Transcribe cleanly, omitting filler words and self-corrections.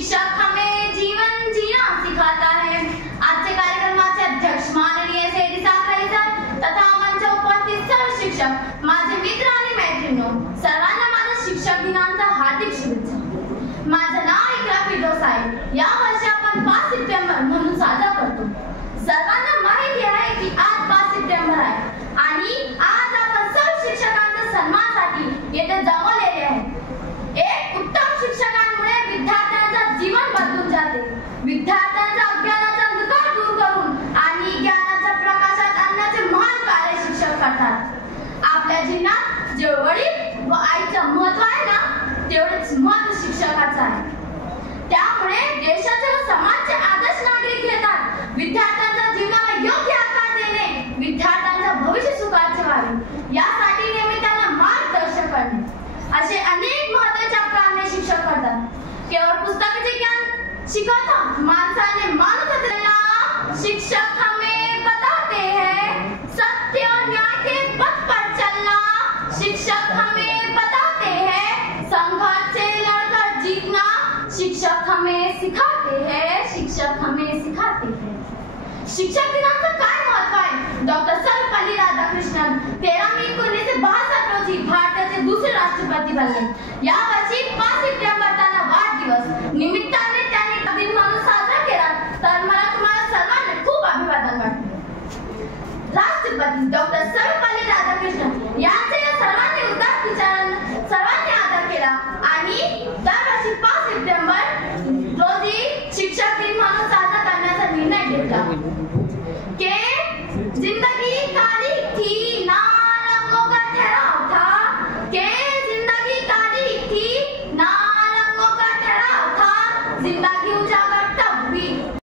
शिक्षक हमें जीवन जीना सिखाता है। आजचे कार्यक्रमाचे अध्यक्ष माननीय सेठी साखरे सर तथा मंच उपस्थित सर्व शिक्षक, माझे मित्र आणि मैत्रिणींनो, सर्वांना माझ्या शिक्षक दिनाच्या हार्दिक शुभेच्छा। माझं नाव इकरा फिरदौस आहे। या वर्षी आपण 5 सप्टेंबर म्हणून साजरा करतो। सर्वांना माहिती आहे की आज 5 सप्टेंबर आहे आणि आज आपण सर्व शिक्षकांच्या सन्मानासाठी येथे जमलेले आहेत। एक उत्तम शिक्षकांमुळे विद्यार्थ्यांचे जीवन बदलून जाते। विद्यार्थ्यांचा अज्ञानाचा अंधकार दूर करून आणि ज्ञानाच्या प्रकाशात आणण्याचे महान कार्य शिक्षक करतात। आपल्या जीवनात जे वडील व आईचं महत्त्व आहे ना, तेवढेच महत्त्व शिक्षकाचं आहे। त्यामुळे देशाचे व समाजाचे आदर्श नागरिक घेतात। विद्यार्थ्यांच्या जीवनाला योग्य आकार देणे, विद्यार्थ्यांचे भविष्य सुखाचे व्हावे यासाठी नेहमी त्यांना मार्गदर्शन करणे असे अनेक महत्त्वाचे कामे शिक्षक करतात। केवळ पुस्तकाचे ज्ञान शिकवतात, माणसाने माणूसतेला शिक्षक हमें बताते हैं सत्य और न्याय के पथ पर चलना। शिक्षक हमें बताते हैं संघर्ष से लड़कर जीतना। शिक्षक हमें सिखाते हैं, शिक्षक हमें सिखाते हैं। शिक्षक दिनाचं काय महत्त्व आहे? डॉक्टर सर्वपल्ली राधाकृष्णन 13 मे 1962 रोजी भारताचे दुसरे राष्ट्रपती बनले। या वर्षी 5 सप्टेंबर त्यांना वाढदिवस निमित्ताने त्यांनी दिन म्हणून साजरा केला, तर मला तुम्हाला सर्वांना खूप अभिवादन वाटते। राष्ट्रपती डॉक्टर सर्वपल्ली राधाकृष्णन यांचे या सर्वांनी उदात्त विचारांना सर्वांनी आदर केला आणि दरवर्षी 5 सप्टेंबर रोजी शिक्षक दिन म्हणून साजरा करण्याचा निर्णय घेतला।